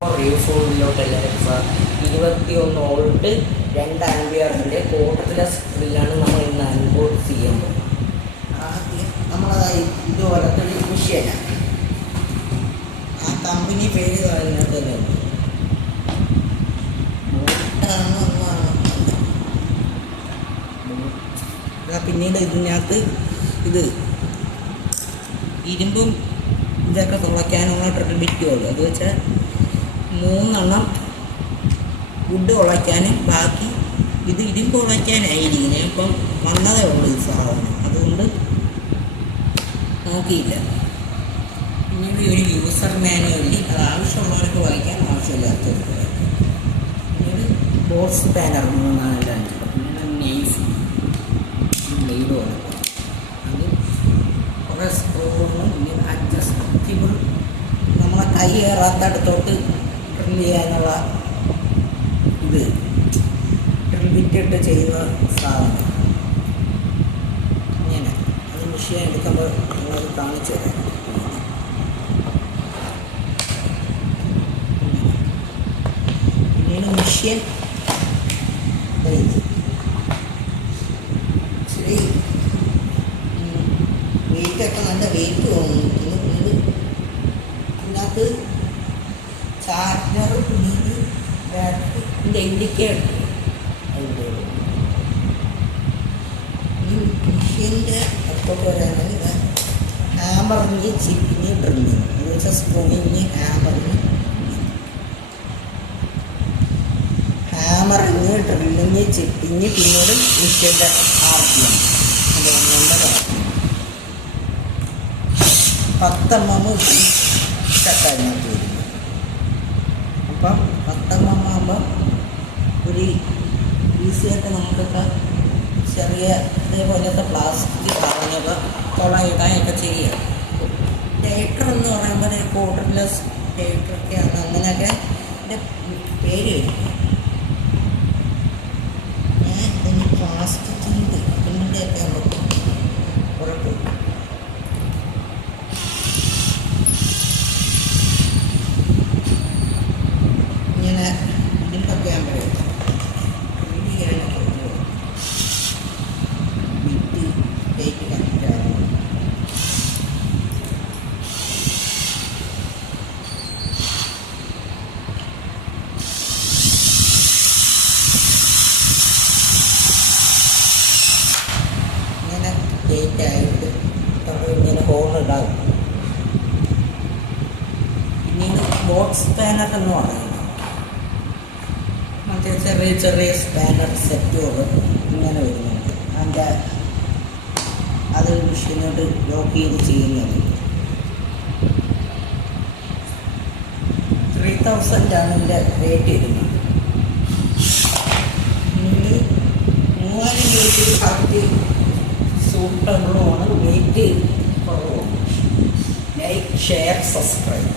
റിവ്യൂലോട്ട് എല്ലാവരും 21 വോൾട്ട് 2 ആംപിയറിൻ്റെ കോട്ടർലെസ് ഡ്രില്ലാണ് നമ്മൾ ഇന്ന് അൺബോക്സ് ചെയ്യാൻ പോകുന്നത്. ആദ്യം നമ്മളതായി ഇതുപോലത്തെ ഒരു മെഷീനാണ്. ആ കമ്പനി പേര് അതിനകത്ത് തന്നെ ഉണ്ട്. പിന്നീട് ഇതിനകത്ത് ഇത് ഇരുമ്പും ഇതൊക്കെ തുളയ്ക്കാനുള്ള ഡ്രിൽ ബിറ്റുള്ളൂ. അത് വെച്ചാൽ 3 വുഡ് ഉളയ്ക്കാനും ബാക്കി ഇത് ഇരുമ്പ് ഉളയ്ക്കാനായിരിക്കുന്നത്. ഇപ്പം വന്നതേ ഉള്ളൂ ഈ സാധനം, അതുകൊണ്ട് നോക്കിയില്ല. പിന്നീട് ഒരു യൂസർ മാനുവലി, അത് ആവശ്യമുള്ളവർക്ക് വായിക്കാൻ, ആവശ്യമില്ലാത്തവർക്ക് വായിക്കാം. പിന്നീട് ബോർഡ് സ്പാനർ 3, 4, 5. പിന്നീട് നെയ്ഫ് ബ്ലേഡ് പോലെ അത് കുറേ സ്ക്രൂകളും പിന്നെ അഡ്ജസ്റ്റബിൾ നമ്മളെ കൈ കയറാത്തടുത്തോട്ട് ഡ്രിൽ ചെയ്യാനുള്ള ഇത് ഡ്രിൽ ബിറ്റിട്ട് ചെയ്യുന്ന സാധനം. ഇങ്ങനെ അത് മെഷീൻ എടുക്കുമ്പോൾ നിങ്ങളത് കാണിച്ചു തരാം. പിന്നീട് മെഷീൻ ഇച്ചിരി വെയിറ്റൊക്കെ നല്ല വെയിറ്റ് തോന്നുന്നു. പിന്നീട് ഇതിനകത്ത് ചാർജർ, പിന്നീട് ബാറ്ററിൻ്റെ ഇൻഡിക്കേറ്റർ. ഈ മെഷീൻ്റെ അപ്പോട്ട് വരാണെങ്കിൽ ഹാമറിങ്, ചിപ്പിങ്, ഡ്രില്ലിങ്, എന്ന് വെച്ചാൽ സ്ക്രൂയിങ്, ഹാമറിങ്, ഡ്രില്ലിങ്, ചിപ്പിങ്, പിന്നീട് മെഷീൻ്റെ RPM 10 mm ചട്ടതിനകത്ത് വരും. അപ്പം 10 mm ആകുമ്പം ഒരു ഈസിയായിട്ട് നമുക്കൊക്കെ ചെറിയ ഇതേപോലത്തെ പ്ലാസ്റ്റിക് പറഞ്ഞൊക്കെ തുളയിടാനൊക്കെ ചെയ്യാം. ടേറ്റർ എന്ന് പറയുമ്പോൾ കോട്ടർലെസ് ടേറ്ററൊക്കെയാണ്, അങ്ങനെയൊക്കെ എൻ്റെ പേര് വരും. ഇതിന് പ്ലാസ്റ്റിക്കിൻ്റെ ഇതിൻ്റെയൊക്കെ നമുക്ക് കുഴപ്പമില്ല. ഇങ്ങനെ ഇതിൻ്റെ ക്യാമറ വിറ്റ് ഡേറ്റ് കറക്റ്റാണ്. ഇങ്ങനെ ഡേറ്റ് ആയിട്ട് ഇങ്ങനെ ഹോളിടാകും. പിന്നീട് ബോർഡ് സ്പാനർ എന്ന് പറയുന്നത് മറ്റേ ചെറിയ ചെറിയ സ്പാനർ സെറ്റുകൾ ഇങ്ങനെ വരുന്നുണ്ട്. അതിൻ്റെ അത് മെഷീനോട്ട് ലോക്ക് ചെയ്ത് ചെയ്യുന്നത് 3000 ആണ് ഇതിൻ്റെ റേറ്റ് വരുന്നത്. പിന്നീട് 3000 രൂപയ്ക്ക് കറക്റ്റ് സൂട്ടബിളുമാണ്, വെയിറ്റ് കുറവും. Like, share, subscribe.